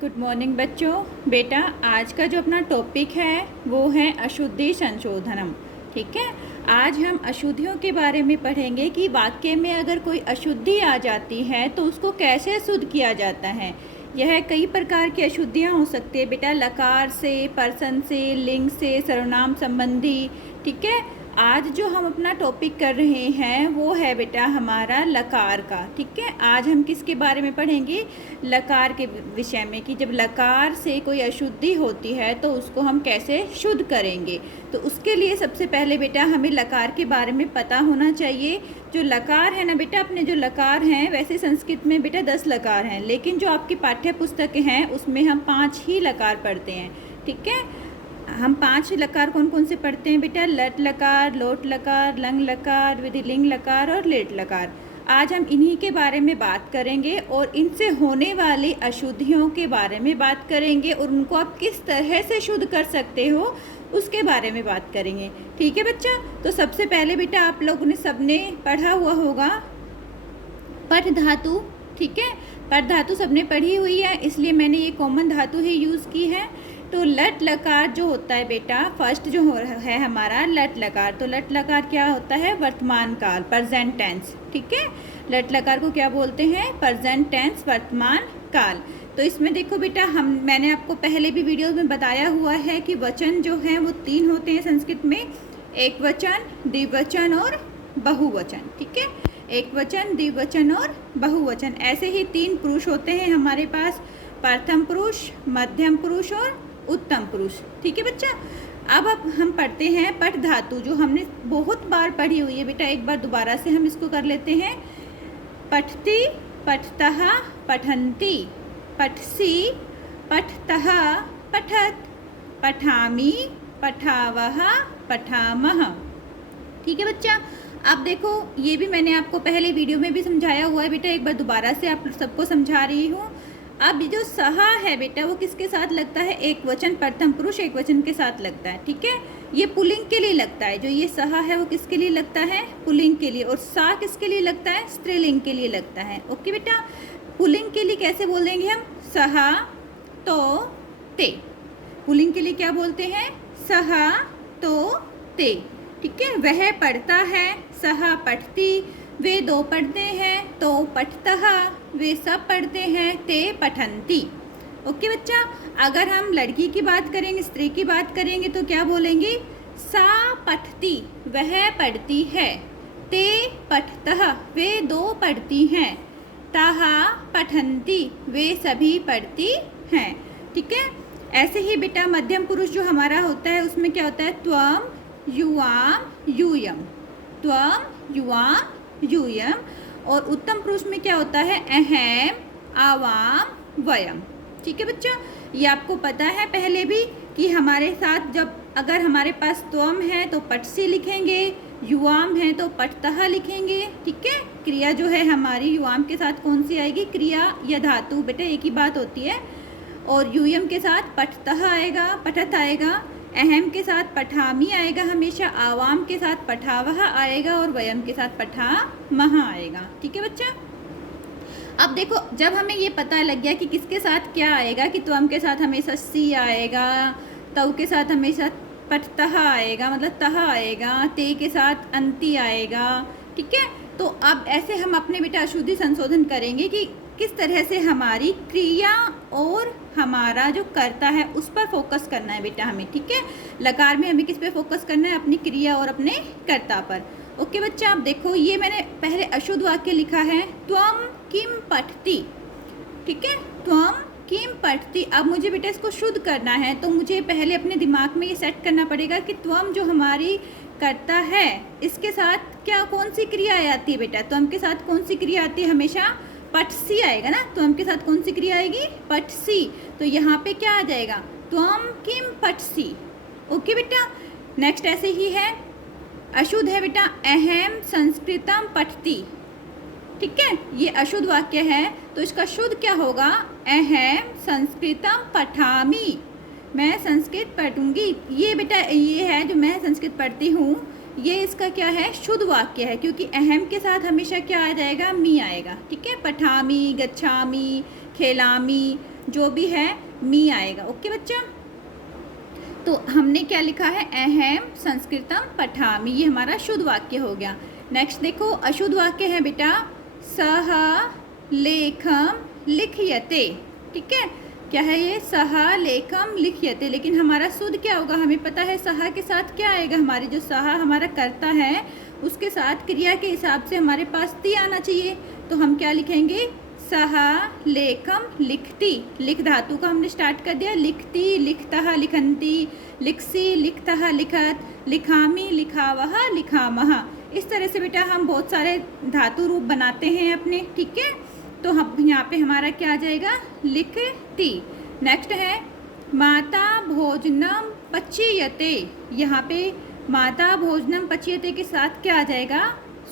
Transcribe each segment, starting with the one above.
Good morning बच्चों। बेटा आज का जो अपना टॉपिक है वो है अशुद्धि संशोधनम। ठीक है, आज हम अशुद्धियों के बारे में पढ़ेंगे कि वाक्य में अगर कोई अशुद्धि आ जाती है तो उसको कैसे शुद्ध किया जाता है। यह कई प्रकार की अशुद्धियाँ हो सकती है बेटा, लकार से, पर्सन से, लिंग से, सर्वनाम संबंधी। ठीक है, आज जो हम अपना टॉपिक कर रहे हैं वो है बेटा हमारा लकार का। ठीक है, आज हम किसके बारे में पढ़ेंगे? लकार के विषय में, कि जब लकार से कोई अशुद्धि होती है तो उसको हम कैसे शुद्ध करेंगे। तो उसके लिए सबसे पहले बेटा हमें लकार के बारे में पता होना चाहिए। जो लकार है ना बेटा, अपने जो लकार हैं, वैसे संस्कृत में बेटा 10 लकार हैं, लेकिन जो आपकी पाठ्य पुस्तक हैं उसमें हम 5 ही लकार पढ़ते हैं। ठीक है, हम 5 लकार कौन कौन से पढ़ते हैं बेटा? लट लकार, लोट लकार, लंग लकार, विधिलिंग लकार और लेट लकार। आज हम इन्हीं के बारे में बात करेंगे और इनसे होने वाली अशुद्धियों के बारे में बात करेंगे और उनको आप किस तरह से शुद्ध कर सकते हो उसके बारे में बात करेंगे। ठीक है बच्चा, तो सबसे पहले बेटा आप लोगों ने सबने पढ़ा हुआ होगा पठ धातु। ठीक है, पठ धातु सबने पढ़ी हुई है, इसलिए मैंने ये कॉमन धातु ही यूज़ की है। तो लट लकार जो होता है बेटा, फर्स्ट जो है हमारा लट लकार। तो लट लकार क्या होता है? वर्तमान काल, प्रेजेंट टेंस। ठीक है, लट लकार को क्या बोलते हैं? प्रेजेंट टेंस, वर्तमान काल। तो इसमें देखो बेटा, मैंने आपको पहले भी वीडियो में बताया हुआ है कि वचन जो हैं वो 3 होते हैं संस्कृत में, एक वचन, द्विवचन और बहुवचन। ठीक है, एक वचन, द्विवचन और बहुवचन। ऐसे ही 3 पुरुष होते हैं हमारे पास, प्रथम पुरुष, मध्यम पुरुष और उत्तम पुरुष। ठीक है बच्चा, अब हम पढ़ते हैं पठ धातु, जो हमने बहुत बार पढ़ी हुई है बेटा। एक बार दोबारा से हम इसको कर लेते हैं। पठति, पठतः, पठन्ति, पठसि, पठतः, पठत, पठामि, पठावः, पठामः। ठीक है बच्चा, अब देखो ये भी मैंने आपको पहले वीडियो में भी समझाया हुआ है बेटा, एक बार दोबारा से आप सबको समझा रही हूँ। अब जो सहा है बेटा वो किसके साथ लगता है? एक वचन, प्रथम पुरुष एक वचन के साथ लगता है। ठीक है, ये पुल्लिंग के लिए लगता है। जो ये सहा है वो किसके लिए लगता है? पुल्लिंग के लिए। और सा किसके लिए लगता है? स्त्रीलिंग के लिए लगता है। ओके बेटा, पुल्लिंग के लिए कैसे बोल देंगे हम? सहा, तो, ते। पुल्लिंग के लिए क्या बोलते हैं? सहा, तो, ते। ठीक है, वह पढ़ता है, सहा पढ़ती, वे 2 पढ़ते हैं, तो पठतः, वे सब पढ़ते हैं, ते पठन्ति। ओके बच्चा, अगर हम लड़की की बात करेंगे, स्त्री की बात करेंगे तो क्या बोलेंगे? सा पठती, वह पढ़ती है, ते पठतः, वे 2 पढ़ती हैं, ताः पठन्ति, वे सभी पढ़ती हैं। ठीक है, ऐसे ही बेटा मध्यम पुरुष जो हमारा होता है उसमें क्या होता है? त्वम, युवाम, यूयम, त्वम, युवाम, यूयम। और उत्तम पुरुष में क्या होता है? अहम, आवाम, वयम। ठीक है बच्चा, ये आपको पता है पहले भी कि हमारे साथ जब अगर हमारे पास त्वम है तो पठसी लिखेंगे, युवाम है तो पठतः लिखेंगे। ठीक है, क्रिया जो है हमारी युवाम के साथ कौन सी आएगी? क्रिया या धातु बेटा एक ही बात होती है। और यूयम के साथ पठतः आएगा, पठत आएगा। अहम के साथ पठामी आएगा हमेशा, आवाम के साथ पठावह आएगा और वयम के साथ पठामह आएगा। ठीक है बच्चा, अब देखो जब हमें ये पता लग गया कि किसके साथ क्या आएगा, कि त्वम के साथ हमेशा सी आएगा, तव के साथ हमेशा पठतः आएगा, मतलब तह आएगा, ते के साथ अंति आएगा। ठीक है, तो अब ऐसे हम अपने बेटा अशुद्धि संशोधन करेंगे कि किस तरह से हमारी क्रिया और हमारा जो कर्ता है उस पर फोकस करना है बेटा हमें। ठीक है, लकार में हमें किस पे फोकस करना है? अपनी क्रिया और अपने कर्ता पर। ओके बच्चा, आप देखो ये मैंने पहले अशुद्ध वाक्य लिखा है, त्वम किम पठति। ठीक है, त्वम किम पठति। अब मुझे बेटा इसको शुद्ध करना है तो मुझे पहले अपने दिमाग में ये सेट करना पड़ेगा कि त्वम जो हमारी कर्ता है इसके साथ क्या कौन सी क्रिया आती है बेटा? त्वम के साथ कौन सी क्रिया आती है? हमेशा पठसी आएगा ना। त्वम के साथ कौन सी क्रिया आएगी? पठसी। तो यहाँ पे क्या आ जाएगा? त्वम किम पठसी। ओके बेटा, नेक्स्ट ऐसे ही है, अशुद्ध है बेटा, अहम संस्कृतम पठति। ठीक है, ये अशुद्ध वाक्य है तो इसका शुद्ध क्या होगा? अहम संस्कृतम पठामि, मैं संस्कृत पढ़ूंगी। ये बेटा ये है जो मैं संस्कृत पढ़ती हूँ, ये इसका क्या है? शुद्ध वाक्य है, क्योंकि अहम के साथ हमेशा क्या आ जाएगा? मी आएगा। ठीक है, पठामी, गच्छामी, खेलामी, जो भी है मी आएगा। ओके बच्चा, तो हमने क्या लिखा है, अहम संस्कृतम पठामि, ये हमारा शुद्ध वाक्य हो गया। नेक्स्ट देखो अशुद्ध वाक्य है बेटा, सह लेखम लिख्यते। ठीक है, क्या है ये, सह लेखम लिख्यते, लेकिन हमारा शुद्ध क्या होगा, हमें पता है सह के साथ क्या आएगा, हमारी जो सह हमारा कर्ता है उसके साथ क्रिया के हिसाब से हमारे पास ती आना चाहिए। तो हम क्या लिखेंगे, सह लेखम लिखती, लिख धातु का हमने स्टार्ट कर दिया, लिखती लिखतः लिखन्ति, लिखसी लिखतः लिखत, लिखामी लिखावह लिखामह। इस तरह से बेटा हम बहुत सारे धातु रूप बनाते हैं अपने। ठीक है, तो हम यहाँ पे हमारा क्या आ जाएगा, लिखती। नेक्स्ट है माता भोजनम पचीयते, यहाँ पे माता भोजनम पचीयते के साथ क्या आ जाएगा,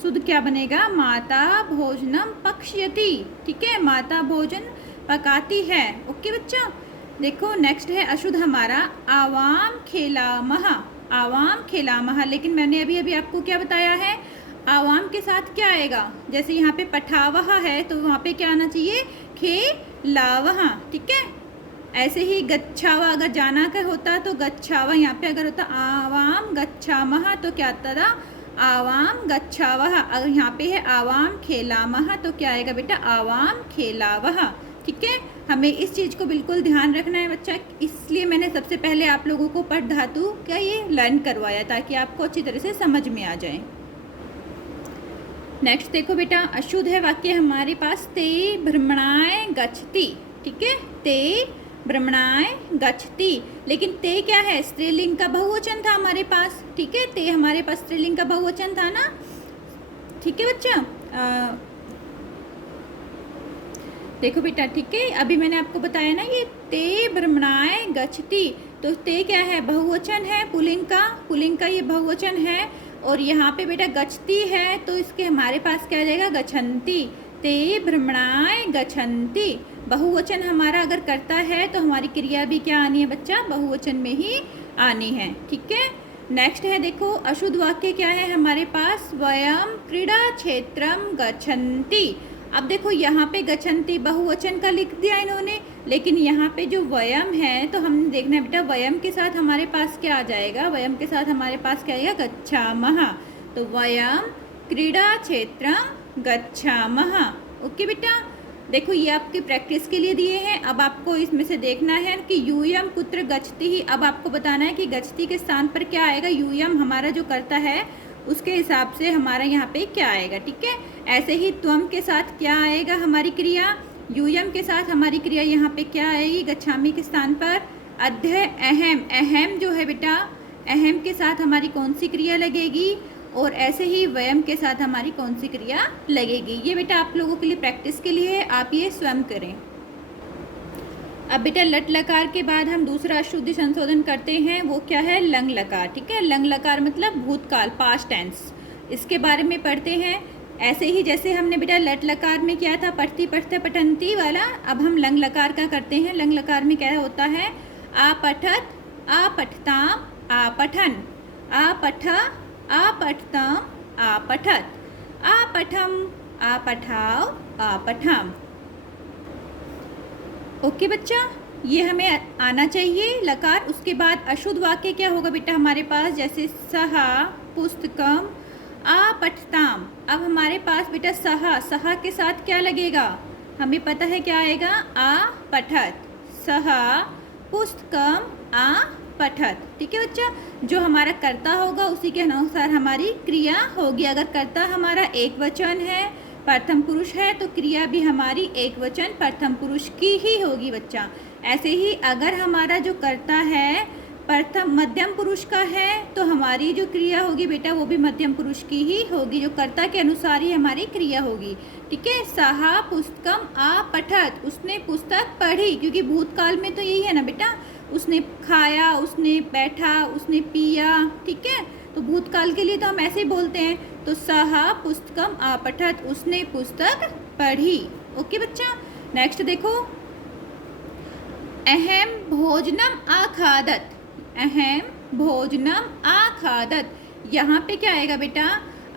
शुद्ध क्या बनेगा, माता भोजनम पक्ष्यति। ठीक है, माता भोजन पकाती है। ओके बच्चा, देखो नेक्स्ट है अशुद्ध हमारा, आवाम खेलामह, आवाम खेलामह, लेकिन मैंने अभी अभी आपको क्या बताया है, आवाम के साथ क्या आएगा, जैसे यहाँ पे पठावह है तो वहाँ पे क्या आना चाहिए, खेलावह। ठीक है, ऐसे ही गच्छावा अगर जाना का होता तो गच्छावा, यहाँ पे अगर होता आवाम गच्छामह तो क्या आता था, आवाम गच्छावह। अगर यहाँ पे है आवाम खेलामह तो क्या आएगा बेटा, आवाम खेलावह। ठीक है, हमें इस चीज़ को बिल्कुल ध्यान रखना है बच्चा, इसलिए मैंने सबसे पहले आप लोगों को पठ धातु का ये लर्न करवाया ताकि आपको अच्छी तरह से समझ में आ जाए। नेक्स्ट देखो बेटा अशुद्ध है वाक्य हमारे पास, ते भ्रमणाय गच्छति। ठीक है, ते भ्रमणाय गच्छति, लेकिन ते क्या है, स्त्रीलिंग का बहुवचन था हमारे पास। ठीक है, ते हमारे पास स्त्रीलिंग का बहुवचन था ना। ठीक है बच्चा, देखो बेटा, ठीक है, अभी मैंने आपको बताया ना ये ते भ्रमणाय गच्छति, तो ते क्या है, बहुवचन है, पुल्लिंग का ये बहुवचन है, और यहाँ पे बेटा गच्छति है तो इसके हमारे पास क्या आ जाएगा, गच्छन्ति। ते भ्रमणाय गच्छन्ति, बहुवचन हमारा अगर करता है तो हमारी क्रिया भी क्या आनी है बच्चा, बहुवचन में ही आनी है। ठीक है, नेक्स्ट है देखो अशुद्ध वाक्य क्या है हमारे पास, वयम क्रीड़ा क्षेत्रम गच्छन्ति। अब देखो यहाँ पे गच्छन्ति बहुवचन का लिख दिया इन्होंने, लेकिन यहाँ पे जो वयम है तो हमने देखना है बेटा, वयम के साथ हमारे पास क्या आ जाएगा, वयम के साथ हमारे पास क्या आएगा, गच्छामः। तो वयम क्रीड़ा क्षेत्रम गच्छामः। ओके बेटा, देखो ये आपकी प्रैक्टिस के लिए दिए हैं। अब आपको इसमें से देखना है कि यूयम कुत्र गच्छति ही, अब आपको बताना है कि गच्छति के स्थान पर क्या आएगा, यूयम हमारा जो करता है उसके हिसाब से हमारा यहाँ पे क्या आएगा। ठीक है, ऐसे ही त्वम के साथ क्या आएगा हमारी क्रिया, यूयम के साथ हमारी क्रिया यहाँ पे क्या आएगी, गच्छामि के स्थान पर अध्य अहम, अहम जो है बेटा, अहम के साथ हमारी कौन सी क्रिया लगेगी, और ऐसे ही वयम के साथ हमारी कौन सी क्रिया लगेगी। ये बेटा आप लोगों के लिए प्रैक्टिस के लिए है, आप ये स्वयं करें। अब बेटा लट लकार के बाद हम दूसरा अशुद्धि संशोधन करते हैं, वो क्या है, लंग लकार। ठीक है, लंग लकार मतलब भूतकाल, पास्ट टेंस, इसके बारे में पढ़ते हैं। ऐसे ही जैसे हमने बेटा लट लकार में किया था पढ़ती पढ़ते पठंती वाला, अब हम लंग लकार का करते हैं। लंग लकार में क्या होता है, आपठत आपठताम आपठन, आपठ आपठताम आपठत, आपठम आपठाव आपठाम। ओके बच्चा, ये हमें आना चाहिए लकार। उसके बाद अशुद्ध वाक्य क्या होगा बेटा हमारे पास, जैसे सहा पुस्तकम आपठताम। अब हमारे पास बेटा सहा, सहा के साथ क्या लगेगा, हमें पता है क्या आएगा, आ पठत, सहा पुस्तकम आ पठत। ठीक है बच्चा, जो हमारा कर्ता होगा उसी के अनुसार हमारी क्रिया होगी। अगर कर्ता हमारा एक वचन है, प्रथम पुरुष है, तो क्रिया भी हमारी एक वचन प्रथम पुरुष की ही होगी बच्चा। ऐसे ही अगर हमारा जो कर्ता है प्रथम मध्यम पुरुष का है तो हमारी जो क्रिया होगी बेटा वो भी मध्यम पुरुष की ही होगी, जो कर्ता के अनुसार ही हमारी क्रिया होगी। ठीक है, सहा पुस्तकम आपठत, उसने पुस्तक पढ़ी, क्योंकि भूतकाल में तो यही है ना बेटा, उसने खाया, उसने बैठा, उसने पिया। ठीक है, तो भूतकाल के लिए तो हम ऐसे ही बोलते हैं, तो सहा पुस्तकम आपठत, उसने पुस्तक पढ़ी। ओके बच्चा, नेक्स्ट देखो अहम भोजनम आखादत, अहम भोजनम आखादत, यहाँ पे क्या आएगा बेटा,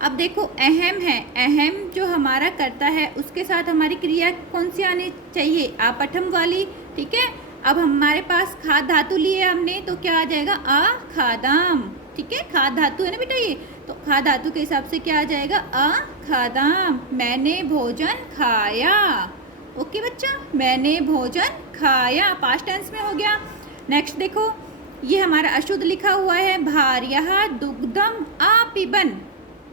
अब देखो अहम है, अहम जो हमारा करता है उसके साथ हमारी क्रिया कौन सी आनी चाहिए, आपठम वाली, ठीक है। अब हमारे पास खाद धातु लिए हमने, तो क्या आ जाएगा आ खादाम। ठीक है, खाद धातु है ना बेटा ये, तो खाद धातु के हिसाब से क्या आ जाएगा आ खादाम। मैंने भोजन खाया। ओके बच्चा, मैंने भोजन खाया पास्ट टेंस में हो गया। नेक्स्ट देखो, ये हमारा अशुद्ध लिखा हुआ है, भार्यः दुग्धम आपिबन।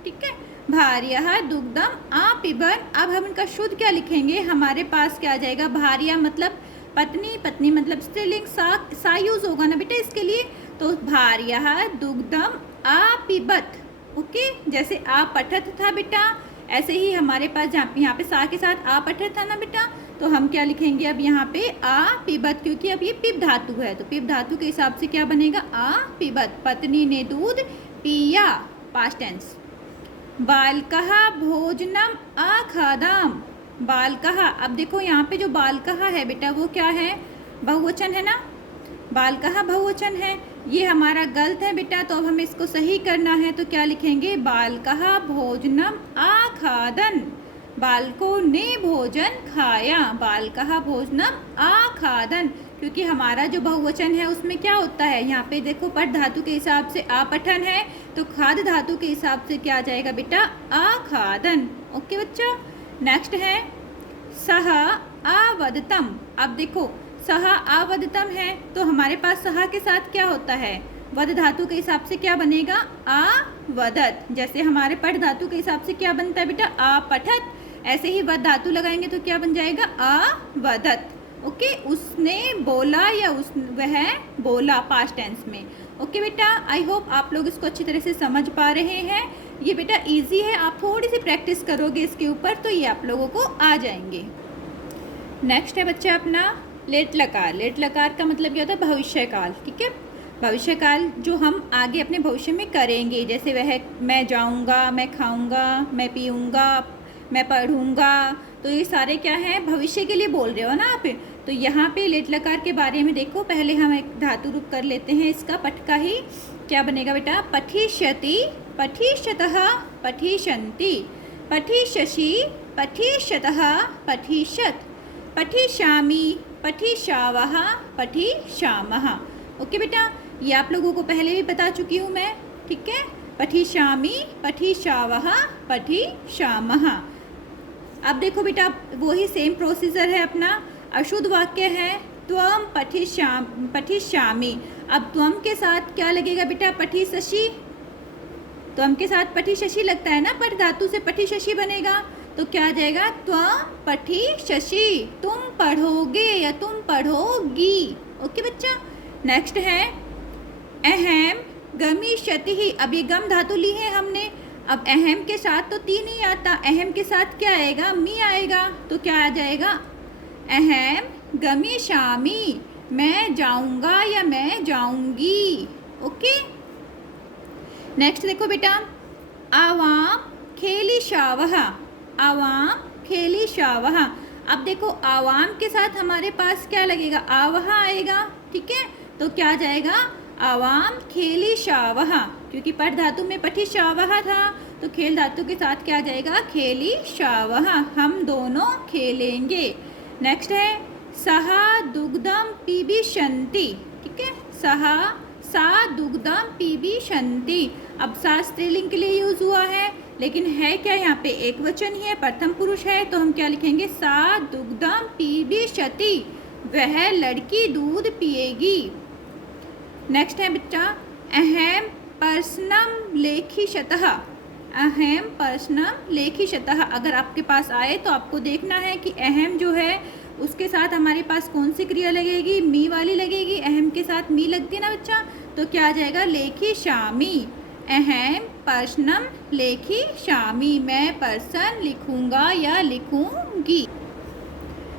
ठीक है, भार्यः दुग्धम आपिबन। अब हम इनका शुद्ध क्या लिखेंगे, हमारे पास क्या आ जाएगा, भार्या मतलब पत्नी, पत्नी मतलब स्त्रीलिंग, सा यूज होगा ना बेटा इसके लिए, तो भार्यः दुग्धम आपिबत। ओके, जैसे आ पठत था बेटा, ऐसे ही हमारे पास यहाँ पे सा के साथ आ पठत था ना बेटा, तो हम क्या लिखेंगे अब यहाँ पे आ पिबत, क्योंकि अब ये पिब धातु है, तो पिब धातु के हिसाब से क्या बनेगा आ पिबत। पत्नी ने दूध पिया पास्ट टेंस। बालकः भोजनम आखादाम। बालकः, अब देखो यहाँ पे जो बालकः है बेटा वो क्या है, बहुवचन है ना, बालकः बहुवचन है, ये हमारा गलत है बेटा, तो अब हमें इसको सही करना है, तो क्या लिखेंगे, बालकः भोजनम आखादन। बालकों ने भोजन खाया, बालकः भोजनम आखादन, क्योंकि हमारा जो बहुवचन है उसमें क्या होता है, यहाँ पे देखो पठ धातु के हिसाब से आपठन है, तो खाद धातु के हिसाब से क्या आ जाएगा बेटा आखादन। ओके बच्चा, नेक्स्ट है सह आवदतम। अब देखो सह आवदतम है, तो हमारे पास सह के साथ क्या होता है, वद धातु के हिसाब से क्या बनेगा आवदत। जैसे हमारे पठ धातु के हिसाब से क्या बनता है बेटा आपठत, ऐसे ही वद धातु लगाएंगे तो क्या बन जाएगा आवदत। ओके, उसने बोला या वह बोला पास्ट टेंस में। ओके बेटा, आई होप आप लोग इसको अच्छी तरह से समझ पा रहे हैं। ये बेटा इजी है, आप थोड़ी सी प्रैक्टिस करोगे इसके ऊपर तो ये आप लोगों को आ जाएंगे। नेक्स्ट है बच्चा अपना लेट लकार। लेट लकार का मतलब क्या होता है, भविष्य काल। ठीक है, भविष्य काल जो हम आगे अपने भविष्य में करेंगे, जैसे वह मैं जाऊंगा, मैं खाऊंगा, मैं पीऊंगा, मैं पढ़ूंगा, तो ये सारे क्या हैं भविष्य के लिए बोल रहे हो ना आप। तो यहाँ पे लेट लकार के बारे में देखो, पहले हम एक धातु रूप कर लेते हैं इसका, पठ का ही क्या बनेगा बेटा, पठिष्यति, पठिष्यतः, पठिष्यन्ति, पठिष्यसि, पठिष्यतः, पठिष्यत्, पठिष्यामि, पठिष्यावः, पठिष्यामः। ओके बेटा, ये आप लोगों को पहले भी बता चुकी हूँ मैं। ठीक है, पठिष्यामि, पठिष्यावः, पठिष्यामः। अब देखो बेटा वही सेम प्रोसीजर है अपना, अशुद्ध वाक्य है त्वम पठिष्यामि। अब त्वम के साथ क्या लगेगा बेटा, पठिष्यसि, त्वम के साथ पठिष्यसि लगता है ना, पठ धातु से पठिष्यसि बनेगा, तो क्या आ जाएगा त्वम पठिष्यसि, तुम पढ़ोगे या तुम पढ़ोगी। ओके बच्चा, नेक्स्ट है अहम गमिष्यति। अब ये गम धातु ली है हमने, अब अहम के साथ तो ती नहीं आता, अहम के साथ क्या आएगा, मी आएगा, तो क्या आ जाएगा अहम गमिष्यामि, मैं जाऊंगा या मैं जाऊंगी। ओके, नेक्स्ट देखो बेटा आवाम खेलिशावः, आवाम खेलिशावः। अब देखो आवाम के साथ हमारे पास क्या लगेगा, आवह आएगा। ठीक है, तो क्या जाएगा आवाम खेलिशावः, क्योंकि पठ धातु में पठिशावः था, तो खेल धातु के साथ क्या जाएगा खेलिशावः, हम दोनों खेलेंगे। नेक्स्ट है सह दुग्धम पिबिशन्ति। ठीक है, सा दुग्धम पिबिशन्ति। अब सा स्त्रीलिंग के लिए यूज हुआ है, लेकिन है क्या यहाँ पे एक वचन ही है, प्रथम पुरुष है, तो हम क्या लिखेंगे सा दुग्धम पिबिशति, वह लड़की दूध पिएगी। नेक्स्ट है बच्चा अहम पर्सनम लेखिशतः, अहम पर्सनम लेखिशतः। अगर आपके पास आए तो आपको देखना है कि अहम जो है उसके साथ हमारे पास कौन सी क्रिया लगेगी, मी वाली लगेगी। अहम के साथ मी लगती है ना बच्चा, तो क्या आ जाएगा लेखिशामि, अहम पर्सनम लेखिशामि, मैं पर्सन लिखूंगा या लिखूंगी।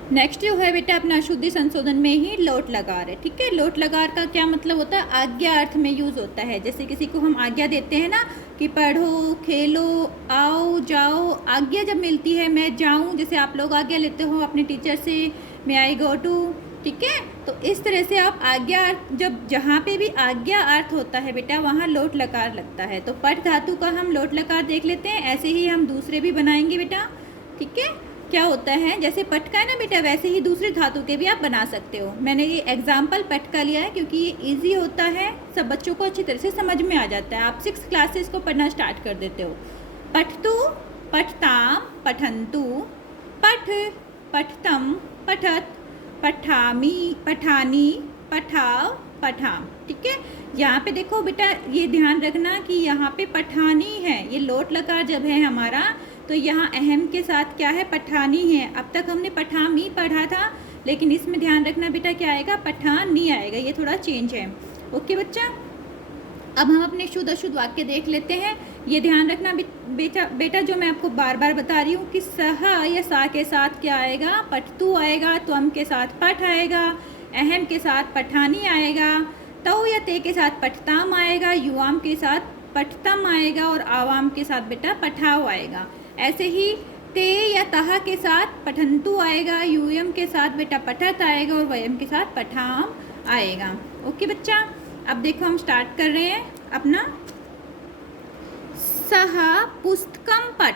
नेक्स्ट जो है बेटा अपना अशुद्धि संशोधन में ही लोट लकार है। ठीक है, लोट लकार का क्या मतलब होता है, आज्ञा अर्थ में यूज होता है। जैसे किसी को हम आज्ञा देते हैं ना कि पढ़ो, खेलो, आओ, जाओ, आज्ञा जब मिलती है मैं जाऊं, जैसे आप लोग आज्ञा लेते हो अपने टीचर से, मैं आई गो टू। ठीक है, तो इस तरह से आप आज्ञा अर्थ, जब जहाँ पे भी आज्ञा अर्थ होता है बेटा वहाँ लोट लकार लगता है। तो पठ धातु का हम लोट लकार देख लेते हैं, ऐसे ही हम दूसरे भी बनाएंगे बेटा। ठीक है, क्या होता है, जैसे पटका है ना बेटा, वैसे ही दूसरे धातु के भी आप बना सकते हो। मैंने ये एग्जाम्पल पटका लिया है क्योंकि ये इजी होता है, सब बच्चों को अच्छी तरह से समझ में आ जाता है। आप 6 क्लासेस को पढ़ना स्टार्ट कर देते हो। पठतु, पठताम, पठन्तु, पठ, पठतम, पठत, पठामी, पठानी, पठाव, पठाम। ठीक है, यहाँ पे देखो बेटा, ये ध्यान रखना कि यहाँ पे पठानी है, ये लोट लकार जब है हमारा तो यहाँ अहम के साथ क्या है, पठानी है। अब तक हमने पठामी पढ़ा था, लेकिन इसमें ध्यान रखना बेटा क्या आएगा, पठानी आएगा। ये थोड़ा चेंज है। ओके बच्चा, अब हम अपने शुद्ध अशुद्ध वाक्य देख लेते हैं। ये ध्यान रखना बेटा जो मैं आपको बार बार बता रही हूँ कि सह या सा के साथ क्या आएगा, पठतु आएगा, त्वम के साथ पठ आएगा, अहम के साथ पठानी आएगा, तौ या ते के साथ पठताम आएगा, युवाम के साथ पठतम आएगा और आवाम के साथ बेटा पठाव आएगा। ऐसे ही ते या तहा के साथ पठन्तु आएगा, यूयम के साथ बेटा पठत आएगा और वयम के साथ पठाम आएगा। ओके बच्चा, अब देखो हम स्टार्ट कर रहे हैं अपना। सह पुस्तकम पठ,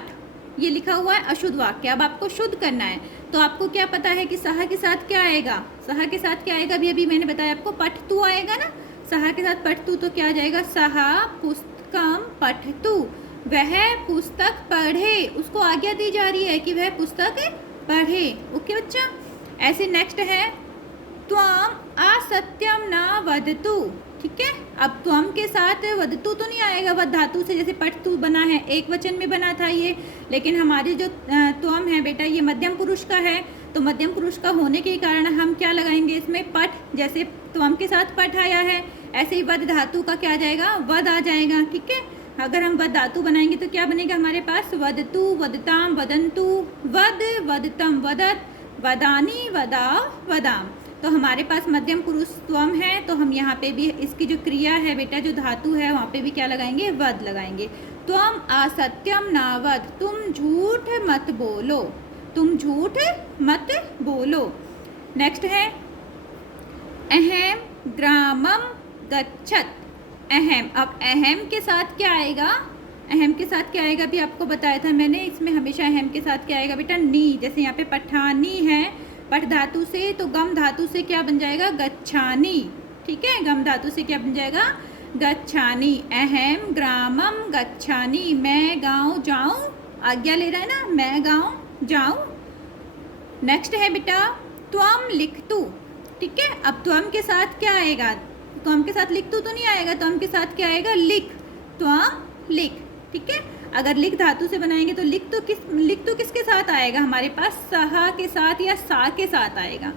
ये लिखा हुआ है अशुद्ध वाक्य। अब आपको शुद्ध करना है, तो आपको क्या पता है कि सह के साथ क्या आएगा, सह के साथ क्या आएगा, अभी मैंने बताया आपको, पठतु आएगा ना। सह के साथ पठतु तो क्या आ जाएगा, सह पुस्तकम पठतु, वह पुस्तक पढ़े। उसको आज्ञा दी जा रही है कि वह पुस्तक पढ़े। ओके बच्चा, ऐसे नेक्स्ट है त्वम असत्यम न वदतु। ठीक है, अब त्वम के साथ वदतु तो नहीं आएगा, वद धातु से, जैसे पठतु बना है, एक वचन में बना था ये, लेकिन हमारी जो त्वम है बेटा ये मध्यम पुरुष का है, तो मध्यम पुरुष का होने के कारण हम क्या लगाएंगे इसमें, पठ। जैसे त्वम के साथ पठ आया है, ऐसे ही वद धातु का क्या आ जाएगा, वद आ जाएगा। ठीक है, अगर हम वद धातु बनाएंगे तो क्या बनेगा हमारे पास, वदतु, वदताम, वदंतु, वद, वदतम, वदत, वदानी, वदाव, वदाम। तो हमारे पास मध्यम पुरुष त्वम है, तो हम यहाँ पे भी इसकी जो क्रिया है बेटा, जो धातु है वहाँ पे भी क्या लगाएंगे, वद लगाएंगे। त्वम असत्यम न वद, तुम झूठ मत बोलो, तुम झूठ मत बोलो। नेक्स्ट है अहम ग्रामम गच्छत, अहम। अब अहम के साथ क्या आएगा, अहम के साथ क्या आएगा, भी आपको बताया था मैंने, इसमें हमेशा अहम के साथ क्या आएगा बेटा, नी। जैसे यहाँ पे पठानी है, पठ धातु से, तो गम धातु से क्या बन जाएगा, गच्छानी। ठीक है, गम धातु से क्या बन जाएगा, गच्छानी। अहम ग्रामम गच्छानी, मैं गाँव जाऊँ, आज्ञा ले रहा है ना, मैं गाँव जाऊँ। नेक्स्ट है बेटा त्वम लिखतु। ठीक है, अब त्वम के साथ क्या आएगा, त्वम के साथ लिखतु तो नहीं आएगा, त्वम के साथ क्या आएगा, लिख, त्वम लिख। ठीक है, अगर लिख धातु से बनाएंगे तो लिख तो किसके साथ आएगा हमारे पास, सहा के साथ या सा के साथ आएगा।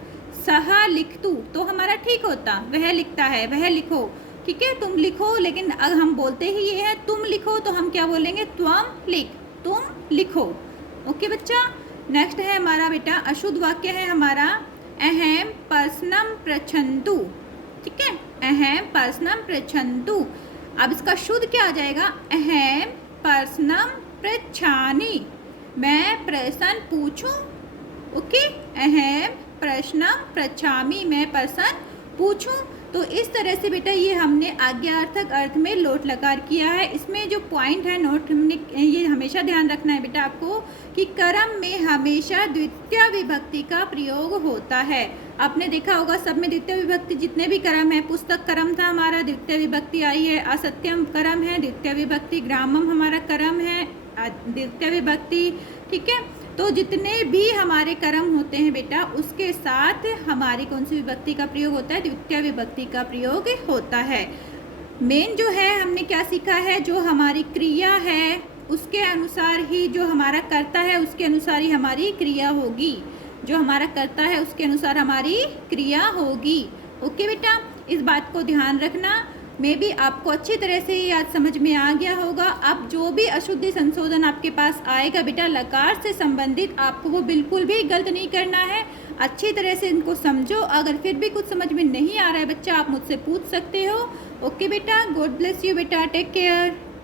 सहा लिखतु तो हमारा ठीक होता, वह लिखता है, वह लिखो। ठीक है, तुम लिखो, लेकिन अगर हम बोलते ही ये है तुम लिखो, तो हम क्या बोलेंगे, त्वम लिख, तुम लिखो। ओके बच्चा, नेक्स्ट है हमारा बेटा अशुद्ध वाक्य है हमारा अहम पर्सनम पृच्छन्तु। ठीक है, अहम पर्सनम पृच्छन्तु। अब इसका शुद्ध क्या आ जाएगा, अहम पर्सनम पृच्छामि, मैं प्रश्न पूछूं। ओके, अहम प्रश्नम पृच्छामि, मैं प्रश्न पूछूं। तो इस तरह से बेटा ये हमने आज्ञार्थक अर्थ में लोट लकार किया है। इसमें जो पॉइंट है नोट, हमने ये हमेशा ध्यान रखना है बेटा आपको कि कर्म में हमेशा द्वितीय विभक्ति का प्रयोग होता है। आपने देखा होगा सब में द्वितीय विभक्ति, जितने भी कर्म है, पुस्तक कर्म था हमारा, द्वितीय विभक्ति आई है, असत्यम कर्म है, द्वितीय विभक्ति, ग्रामम हमारा कर्म है, द्वितीय विभक्ति। ठीक है, तो जितने भी हमारे कर्म होते हैं बेटा उसके साथ हमारी कौन सी विभक्ति का प्रयोग होता है, द्वितीय विभक्ति का प्रयोग होता है। मेन जो है हमने क्या सीखा है, जो हमारी क्रिया है उसके अनुसार ही जो हमारा कर्ता है उसके अनुसार ही हमारी क्रिया होगी, जो हमारा कर्ता है उसके अनुसार हमारी क्रिया होगी। ओके बेटा, इस बात को ध्यान रखना। मे भी आपको अच्छी तरह से ये आज समझ में आ गया होगा। अब जो भी अशुद्धि संशोधन आपके पास आएगा बेटा लकार से संबंधित, आपको वो बिल्कुल भी गलत नहीं करना है, अच्छी तरह से इनको समझो। अगर फिर भी कुछ समझ में नहीं आ रहा है बच्चा, आप मुझसे पूछ सकते हो। ओके बेटा, गॉड ब्लेस यू बेटा, टेक केयर।